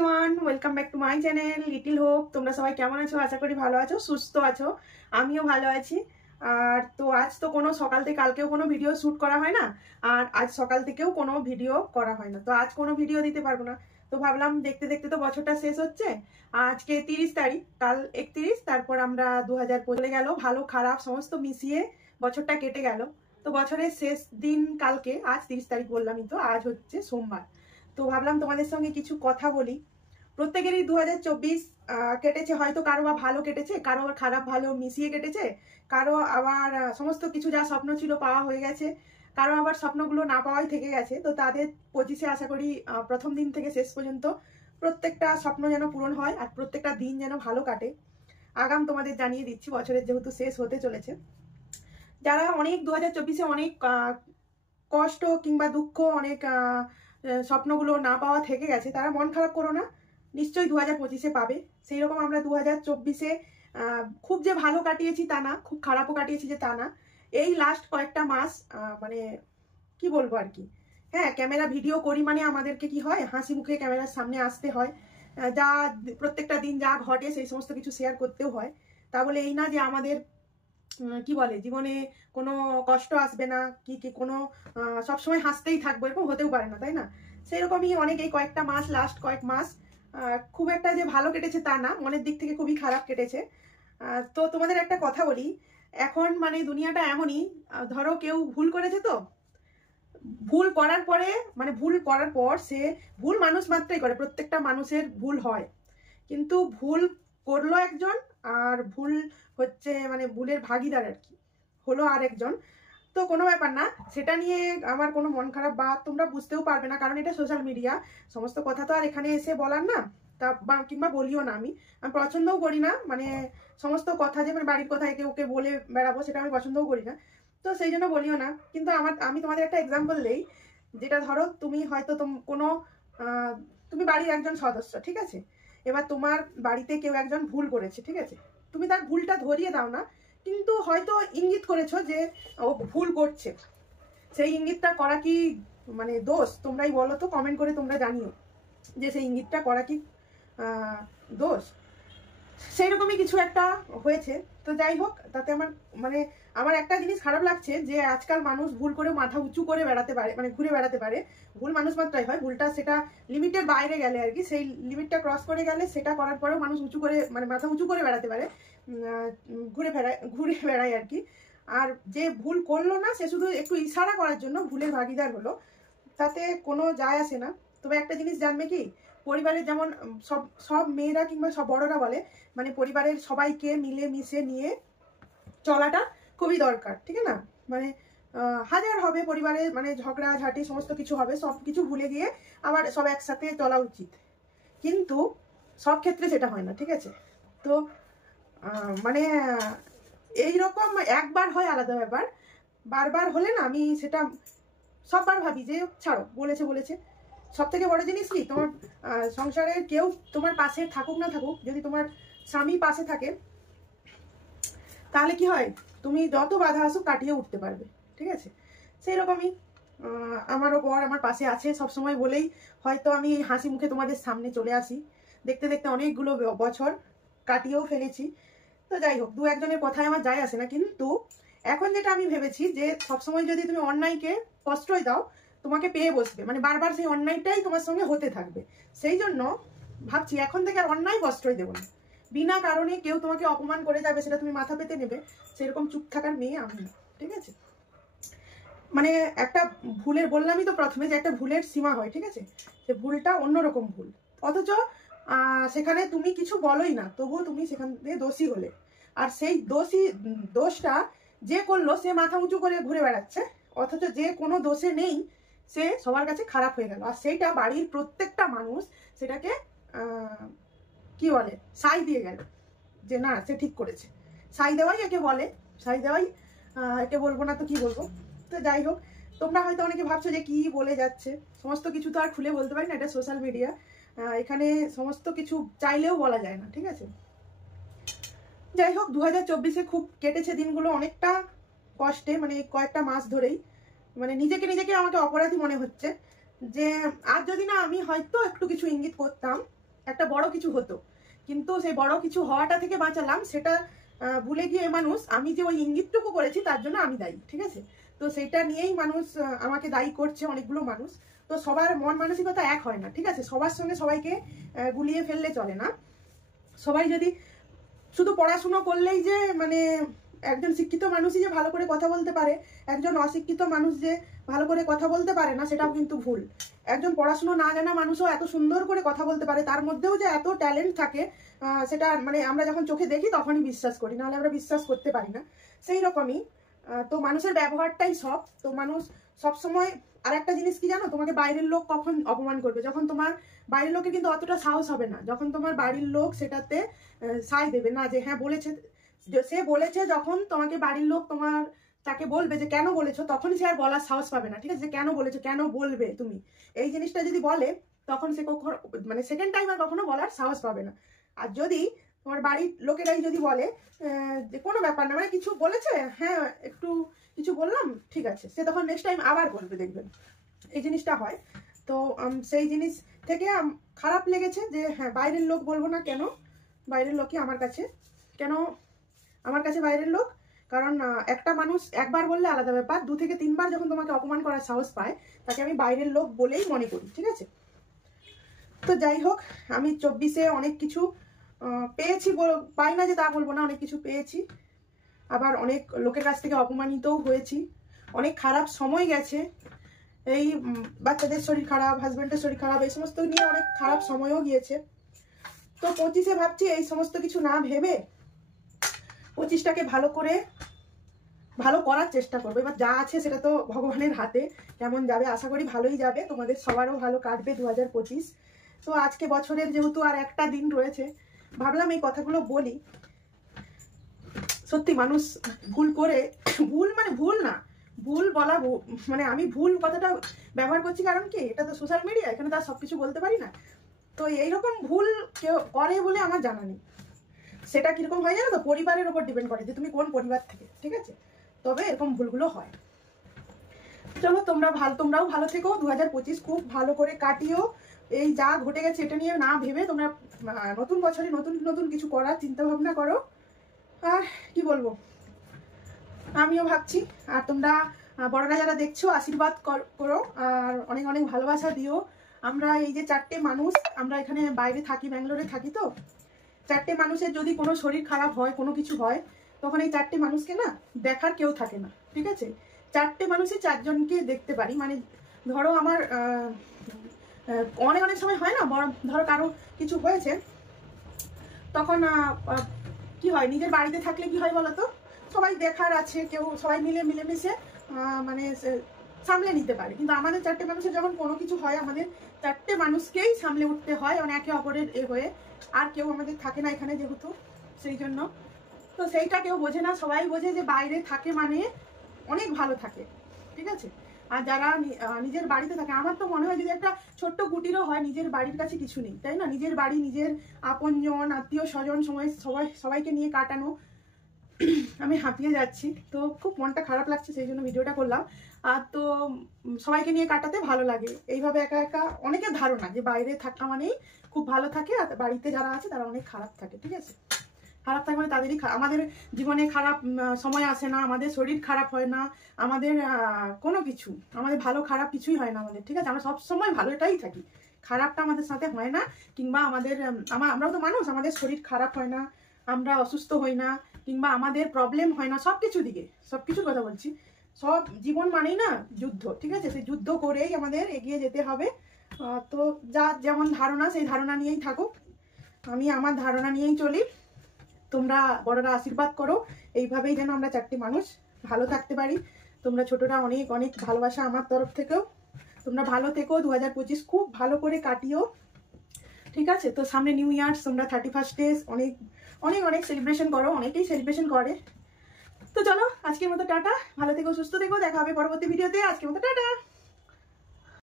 Everyone, welcome back to my channel little hope. তোমরা সবাই কেমন আছো? আশা করি ভালো আছো, সুস্থ আছো। আমিও ভালো আছি। আর তো আজ তো কোনো সকাল থেকে কালকেও কোনো ভিডিও শ্যুট করা হয় না, আর আজ সকাল থেকেও কোনো ভিডিও করা হয় না, তো আজ কোনো ভিডিও দিতে পারবো না। তো ভাবলাম দেখতে দেখতে তো বছরটা শেষ হচ্ছে। আজকে 30 তারিখ, কাল 31, তারপর আমরা 2000 চলে গেল। ভালো খারাপ সমস্ত মিশিয়ে বছরটা কেটে গেল। তো বছরের শেষ দিন কালকে, আজ 30 তারিখ বললামই তো, আজ হচ্ছে সোমবার। তো ভাবলাম তোমাদের সঙ্গে কিছু কথা বলি। প্রত্যেকেরই 2024 কেটেছে, হয়তো কারো বা ভালো কেটেছে, কারো খারাপ ভালো মিশিয়ে কেটেছে, কারো আবার সমস্ত কিছু যা স্বপ্ন ছিল পাওয়া হয়ে গেছে, কারো আবার স্বপ্নগুলো না পাওয়াই থেকে গেছে। তো তাদের 25-এ আশা করি প্রথম দিন থেকে শেষ পর্যন্ত প্রত্যেকটা স্বপ্ন যেন পূরণ হয় আর প্রত্যেকটা দিন যেন ভালো কাটে। আগাম তোমাদের জানিয়ে দিচ্ছি, বছরের যেহেতু শেষ হতে চলেছে। যারা অনেক 2024-এ অনেক কষ্ট কিংবা দুঃখ, অনেক স্বপ্নগুলো না পাওয়া থেকে গেছে, তারা মন খারাপ করো না, নিশ্চয়ই 2025-এ পাবে। সেই রকম আমরা 2024-এ খুব যে ভালো কাটিয়েছি তা না, খুব খারাপও কাটিয়েছি যে তা না। এই লাস্ট কয়েকটা মাস মানে কি বলবো আর কি, হ্যাঁ, ক্যামেরা ভিডিও করি মানে আমাদেরকে কি হয়, হাসি মুখে ক্যামেরার সামনে আসতে হয়, যা প্রত্যেকটা দিন যা ঘটে সেই সমস্ত কিছু শেয়ার করতেও হয়। তা বলে এই না যে আমাদের কি বলে জীবনে কোনো কষ্ট আসবে না, কি কি কোনো সবসময় হাসতেই থাকবো, এরকম হতেও পারে না, তাই না? সেরকমই অনেক এই কয়েকটা মাস, লাস্ট কয়েক মাস খুব একটা যে ভালো কেটেছে তা না, মনের দিক থেকে খুবই খারাপ কেটেছে। তো তোমাদের একটা কথা বলি, এখন মানে দুনিয়াটা এমনই, ধরো কেউ ভুল করেছে, তো ভুল করার পরে মানে ভুল করার পর সে ভুল মানুষ মাত্রই করে, প্রত্যেকটা মানুষের ভুল হয়, কিন্তু ভুল করলো একজন আর ভুল হচ্ছে মানে ভুলের ভাগিদার আর কি হলো আর একজন। তো কোনো ব্যাপার না, সেটা নিয়ে আমার কোনো মন খারাপ বা তোমরা বুঝতেও পারবে না, কারণ এটা সোশ্যাল মিডিয়া, সমস্ত কথা তো আর এখানে এসে বলার না, তা বা কিংবা বলিও না। আমি পছন্দও করি না, মানে সমস্ত কথা যে মানে বাড়ির কথা একে ওকে বলে বেড়াবো, সেটা আমি পছন্দও করি না, তো সেই জন্য বলিও না। কিন্তু আমি তোমাদের একটা এক্সাম্পল দেই, যেটা ধরো তুমি হয়তো কোনো তুমি বাড়ির একজন সদস্য, ঠিক আছে? এবার তোমার বাড়িতে কেউ একজন ভুল করেছে, ঠিক আছে? তুমি তার ভুলটা ধরিয়ে দাও না, কিন্তু হয়তো ইঙ্গিত করেছো যে ও ভুল করছে। সেই ইঙ্গিতটা করা কি মানে দোষ? তোমরাই বলো তো, কমেন্ট করে তোমরা জানিও যে সেই ইঙ্গিতটা করা কি দোষ। সেই রকমই কিছু একটা হয়েছে। তো যাই হোক, তাতে আমার একটা জিনিস খারাপ লাগছে যে আজকাল মানুষ ভুল করে মাথা উঁচু করে বেড়াতে পারে, মানে ঘুরে বেড়াতে পারে। ভুল মানুষ মাত্রাই হয়, ভুলটা সেটা লিমিটের বাইরে গেলে আর কি, সেই লিমিটটা ক্রস করে গেলে সেটা করার পরেও মানুষ উঁচু করে মানে মাথা উঁচু করে বেড়াতে পারে, ঘুরে বেড়ায় আর কি। আর যে ভুল করলো না, সে শুধু একটু ইশারা করার জন্য ভুলের ভাগিদার হলো, তাতে কোনো যায় আসে না। তবে একটা জিনিস জানবে কি, পরিবারের যেমন সব মেয়েরা কিংবা সব বড়রা বলে, মানে পরিবারের সবাইকে মিলে মিশে নিয়ে চলাটা খুবই দরকার, ঠিক না? মানে হাজার হবে পরিবারে, মানে ঝগড়া ঝাঁটি সমস্ত কিছু হবে, সব কিছু ভুলে গিয়ে আবার সব একসাথে চলা উচিত, কিন্তু সব ক্ষেত্রে সেটা হয় না, ঠিক আছে? তো মানে এইরকম একবার হয় আলাদা ব্যাপার, বারবার হলে না আমি সেটা সববার ভাবি যে ছাড়ো, বলেছে বলেছে। সব থেকে বড় জিনিস কি, তোমার সংসারের কেউ তোমার পাশে থাকুক না থাকুক, যদি তোমার স্বামী পাশে থাকে তাহলে কি হয়, তুমি যত বাধা আসুক কাটিয়ে উঠতে পারবে, ঠিক আছে? সেই রকমই আমারও বর আমার পাশে আছে সবসময় বলেই হয়তো আমি হাসি মুখে তোমাদের সামনে চলে আসি। দেখতে দেখতে অনেকগুলো বছর কাটিয়েও ফেলেছি। তো যাই হোক, দু একজনের কথায় আমার যায় আসে না, কিন্তু এখন যেটা আমি ভেবেছি যে সবসময় যদি তুমি অন্যায়কে প্রশ্রয় দাও, তোমাকে পেয়ে বসবে, মানে বারবার সেই অন্যায়টাই তোমার সঙ্গে হতে থাকবে। সেই জন্য ভাবছি এখন থেকে আর অন্যায় প্রশ্রয় দেবো না। বিনা কারণে কেউ তোমাকে অপমান করে যাবে, সেটা তুমি মাথা পেতে নেবে, সেরকম চুপ থাকার মেয়ে আমি না, ঠিক আছে? মানে একটা ভুলের, বললামই তো প্রথমে যে একটা ভুলের সীমা হয়, ঠিক আছে? সে ভুলটা অন্যরকম ভুল, অথচ সেখানে তুমি কিছু বলোই না, তবুও তুমি সেখান থেকে দোষী হলে, আর সেই দোষটা যে করলো সে মাথা উঁচু করে ঘুরে বেড়াচ্ছে, অথচ যে কোনো দোষে নেই সে সবার কাছে খারাপ হয়ে গেল, আর সেইটা বাড়ির প্রত্যেকটা মানুষ সেটাকে কি বলে সাই দিয়ে গেল যে না সে ঠিক করেছে। সাই দেওয়াই একে বলে, সাই দেওয়াই একে বলবো না তো কি বলবো। তো যাই হোক, তোমরা হয়তো অনেকে ভাবছো যে কি বলে যাচ্ছে, সমস্ত কিছু তো আর খুলে বলতে পারি না, এটা সোশ্যাল মিডিয়া, এখানে সমস্ত কিছু চাইলেও বলা যায় না, ঠিক আছে? যাই হোক, 2024-এ খুব কেটেছে দিনগুলো অনেকটা কষ্টে, মানে কয়েকটা মাস ধরেই মানে নিজেকে আমাকে অপরাধী মনে হচ্ছে যে আর যদি না আমি হয়তো একটু কিছু ইঙ্গিত করতাম একটা বড় কিছু হতো, কিন্তু সেই বড় কিছু হওয়াটা থেকে বাঁচালাম সেটা ভুলে গিয়ে মানুষ আমি যে ওই ইঙ্গিতটুকু করেছি তার জন্য আমি দায়ী, ঠিক আছে। তো সেটা নিয়েই মানুষ আমাকে দায়ী করছে, অনেকগুলো মানুষ। তো সবার মন মানসিকতা এক হয় না, ঠিক আছে। সবার সঙ্গে সবাইকে গুলিয়ে ফেললে চলে না। সবাই যদি শুধু পড়াশুনো করলেই যে মানে একজন শিক্ষিত মানুষই যে ভালো করে কথা বলতে পারে, একজন অশিক্ষিত মানুষ যে ভালো করে কথা বলতে পারে না, সেটাও কিন্তু ভুল। একজন পড়াশুনো না জানা মানুষও এত সুন্দর করে কথা বলতে পারে, তার মধ্যেও যে এত ট্যালেন্ট থাকে সেটা মানে আমরা যখন চোখে দেখি তখনই বিশ্বাস করি, নাহলে আমরা বিশ্বাস করতে পারি না। সেই রকমই তো মানুষের ব্যবহারটাই সব। তো মানুষ সবসময় আর একটা জিনিস কি জানো, তোমাকে বাইরের লোক কখন অপমান করবে, যখন তোমার বাইরের লোকের কিন্তু অতটা সাহস হবে না, যখন তোমার বাড়ির লোক সেটাতে সায় দেবে না যে হ্যাঁ বলেছে, সে বলেছে যখন তোমাকে বাড়ির লোক তোমার তাকে বলবে যে কেন বলেছো, তখনই সে আর বলার সাহস পাবে না, ঠিক আছে। যে কেন বলেছো, কেন বলবে তুমি, এই জিনিসটা যদি বলে তখন সে কখনো মানে সেকেন্ড টাইম আর কখনো বলার সাহস পাবে না। আর যদি তোমার বাড়ির লোকেরাই যদি বলে যে কোনো ব্যাপার না, মানে কিছু বলেছে, হ্যাঁ একটু কিছু বললাম, ঠিক আছে, সে তখন নেক্সট টাইম আবার বলবে, দেখবেন এই জিনিসটা হয়। তো সেই জিনিস থেকে খারাপ লেগেছে যে হ্যাঁ বাইরের লোক বলবো না, কেন বাইরের লোকই আমার কাছে, কেন আমার কাছে বাইরের লোক, কারণ একটা মানুষ একবার বললে আলাদা ব্যাপার, 2 থেকে 3 বার যখন তোমাকে অপমান করার সাহস পায় তাকে আমি বাইরের লোক বলেই মনে করি, ঠিক আছে। তো যাই হোক, আমি 24-এ অনেক কিছু পেয়েছি, পাই না যে তা বলবো না, অনেক কিছু পেয়েছি, আবার অনেক লোকের কাছ থেকে অপমানিতও হয়েছি, অনেক খারাপ সময় গেছে, এই বাচ্চাদের শরীর খারাপ, হাজব্যান্ডের শরীর খারাপ, এই সমস্ত নিয়ে অনেক খারাপ সময়ও গিয়েছে। তো 25-এ ভাবছি এই সমস্ত কিছু না ভেবে 25টাকে ভালো করার চেষ্টা করবো। এবার যা আছে সেটা তো ভগবানের হাতে, কেমন যাবে আশা করি ভালোই যাবে, তোমাদের সবারও ভালো কাটবে 2025। তো আজকে বছরের যেহেতু আর একটা দিন রয়েছে, ভাবলাম এই কথাগুলো বলি। সত্যি মানুষ ভুল করে, ভুল না, ভুল বলা মানে আমি ভুল কথাটা ব্যবহার করছি কারণ কি, এটা তো সোশ্যাল মিডিয়া, এখানে তো আর সবকিছু বলতে পারি না। তো এইরকম ভুল কেউ করে বলে আমার জানা নেই, সেটা কিরকম হয় জানো তো, পরিবারের উপর ডিপেন্ড করে যে তুমি কোন পরিবার থেকে, ঠিক আছে। তবে এরকম ভুলগুলো হয়। চলো তোমরাও ভালো থেকো, 2025 খুব ভালো করে কাটিও। এই যা ঘটে গেছে এটা নিয়ে না ভেবে তোমরা নতুন বছরে নতুন নতুন কিছু করার চিন্তা ভাবনা করো। আর কি বলবো, আমিও ভাবছি। আর তোমরা বড়রা যারা দেখছো আশীর্বাদ করো আর অনেক অনেক ভালোবাসা দিও। আমরা এই যে 4টে মানুষ, আমরা এখানে বাইরে থাকি, ব্যাঙ্গালোরে থাকি, তো 4টে মানুষের যদি কোনো শরীর খারাপ হয়, কোনো কিছু হয়, তখন এই 4টে মানুষকে না দেখার কেউ থাকে না, ঠিক আছে। 4টে মানুষই 4 জনকে দেখতে পারি। মানে ধরো আমার অনেক সময় হয় না, ধরো কারো কিছু হয়েছে, তখন কি হয়, নিজের বাড়িতে থাকলে কি হয় বলতো, সবাই দেখার আছে, কেউ সবাই মিলেমিশে মানে সামলে নিতে পারে। কিন্তু আমাদের 4টে মানুষের যখন কোনো কিছু হয়, আমাদের 4টে মানুষকেই সামলে উঠতে হয়, মানে একে অপরের হয়ে। আর কেউ আমাদের থাকে না এখানে যেহেতু, সেই জন্য। তো সেইটা কেউ বোঝে না, সবাই বোঝে যে বাইরে থাকে মানে অনেক ভালো থাকে, ঠিক আছে। আর যারা নিজের বাড়িতে থাকে, আমার তো মনে হয় যদি একটা ছোট্ট কুটিরও হয়, নিজের বাড়ির কাছে কিছু নেই, তাই না। নিজের বাড়ি, নিজের আপনজন, আত্মীয় স্বজন, সবাইকে নিয়ে কাটানো, আমি হাঁপিয়ে যাচ্ছি। তো খুব মনটা খারাপ লাগছে, সেই জন্য ভিডিওটা করলাম। আর তো সবাইকে নিয়ে কাটাতে ভালো লাগে, এইভাবে একা একা অনেকের ধারণা যে বাইরে থাকা মানেই খুব ভালো থাকে, আর বাড়িতে যারা আছে তারা অনেক খারাপ থাকে, ঠিক আছে। খারাপ থাকে মানে তাদেরই, আমাদের জীবনে খারাপ সময় আসে না, আমাদের শরীর খারাপ হয় না, আমাদের কোনো কিছু, আমাদের ভালো খারাপ কিছুই হয় না আমাদের, ঠিক আছে। আমরা সবসময় ভালোটাই থাকি, খারাপটা আমাদের সাথে হয় না। কিংবা আমরাও তো মানুষ, আমাদের শরীর খারাপ হয় না, আমরা অসুস্থ হই না, কিংবা আমাদের প্রবলেম হয় না, সবকিছুর কথা বলছি। সব জীবন মানেই না যুদ্ধ, ঠিক আছে। সেই যুদ্ধ করেই আমাদের এগিয়ে যেতে হবে। তো যার যেমন ধারণা, সেই ধারণা নিয়েই থাকুক, আমি আমার ধারণা নিয়েই চলি। তোমরা বড়রা আশীর্বাদ করো, এইভাবেই যেন আমরা 4টে মানুষ ভালো থাকতে পারি। তোমরা ছোটরা অনেক অনেক ভালোবাসা আমার তরফ থেকেও। তোমরা ভালো থেকো, 2025 খুব ভালো করে কাটিও, ঠিক আছে। তো সামনে নিউ ইয়ার, তোমরা 31st ডে অনেক অনেক অনেক সেলিব্রেশন করো, অনেকেই সেলিব্রেশন করে। তো চলো আজকের মতো টাটা, ভালো থেকো, সুস্থ থেকো, দেখা হবে পরবর্তী ভিডিওতে। আজকের মতো টাটা।